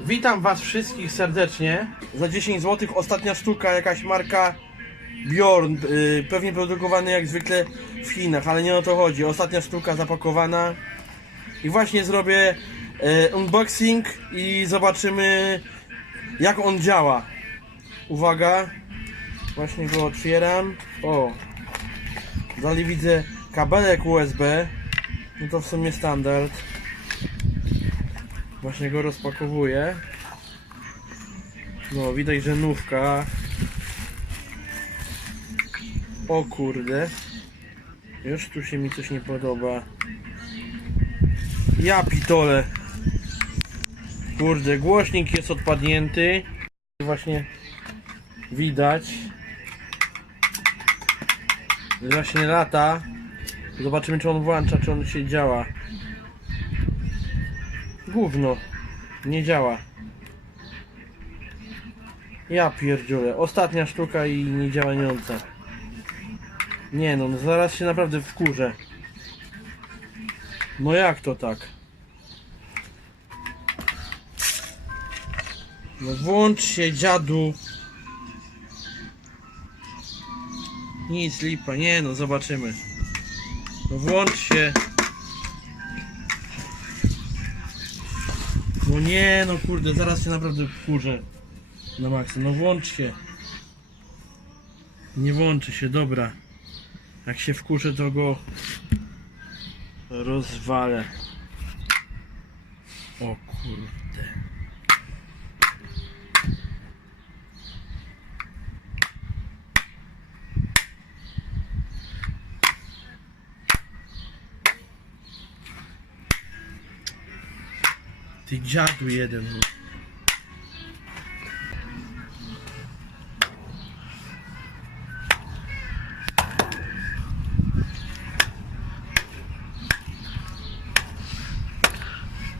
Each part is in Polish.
Witam Was wszystkich serdecznie. Za 10 zł ostatnia sztuka, jakaś marka Bjorn, yy, pewnie produkowany jak zwykle w Chinach, ale nie o to chodzi. Ostatnia sztuka zapakowana. I właśnie zrobię yy, unboxing i zobaczymy jak on działa. Uwaga, właśnie go otwieram. O, dalej widzę kabelek USB. No to w sumie standard. Właśnie go rozpakowuję. No, widać, że nówka. O kurde. Już tu się mi coś nie podoba. Ja pitole. Kurde, głośnik jest odpadnięty. Właśnie widać. Właśnie lata. Zobaczymy, czy on włącza, czy on się działa. Gówno. Nie działa. Ja pierdziule. Ostatnia sztuka i nie działająca. Nie no, no zaraz się naprawdę wkurzę. No jak to tak? No włącz się dziadu. Nic lipa, nie no, zobaczymy. No włącz się. No nie, no kurde, zaraz się naprawdę wkurzę. Na maksa, no włącz się. Nie włączy się, dobra. Jak się wkurzę, to go rozwalę. O kurde. Ty dziadu jeden.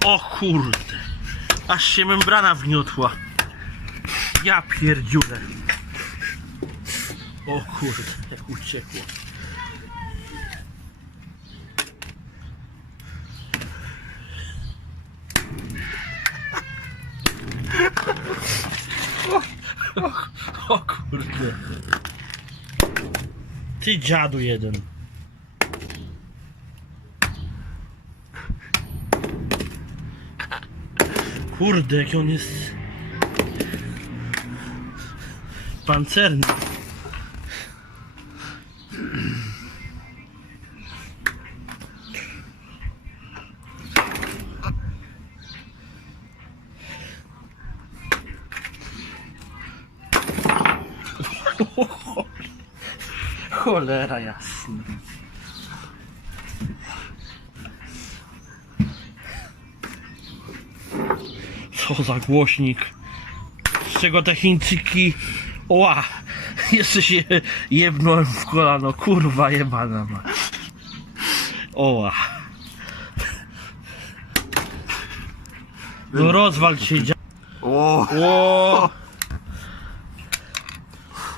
O kurde. Aż się membrana wgniotła. Ja pierdziulę. O kurde, jak uciekło. O kurde. Ty dziadu jeden. Kurde, jaki on jest pancerny. Cholera jasna. Co za głośnik. Z czego te Chińczyki... Ła! Jeszcze się jebnąłem w kolano. Kurwa jebana ma. Oła. No rozwal się. O, O!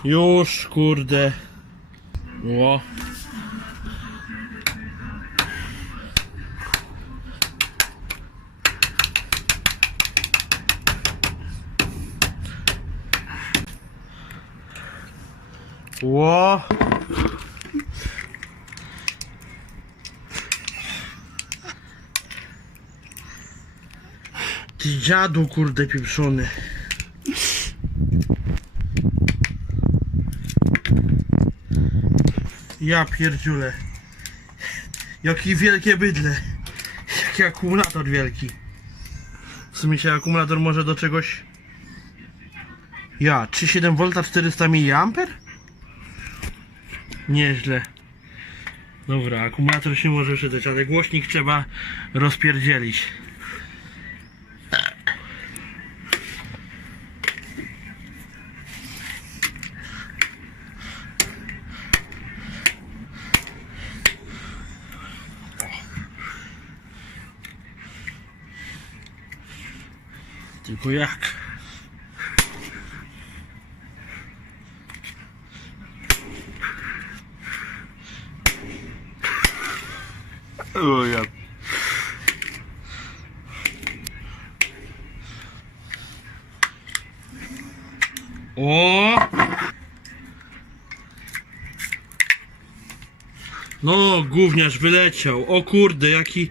Już kurde. O. Ło. Ty dziadu kurde pieprzony. Ja pierdziule. Jaki wielkie bydle. Jaki akumulator wielki. W sumie się akumulator może do czegoś... Ja, 3,7 V 400 mA? Nieźle. Dobra, akumulator się może przydać, ale głośnik trzeba rozpierdzielić. Tylko jak? o ja. O! No, gówniarz wyleciał. O kurde, jaki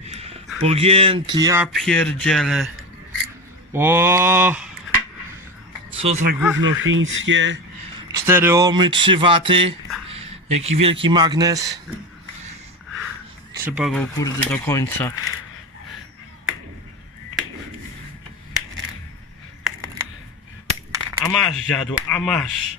pogięty, ja pierdzielę. O! Co za gówno chińskie. 4 ohmy, 3 waty. Jaki wielki magnes. Trzeba go kurde do końca. A masz dziadu, a masz.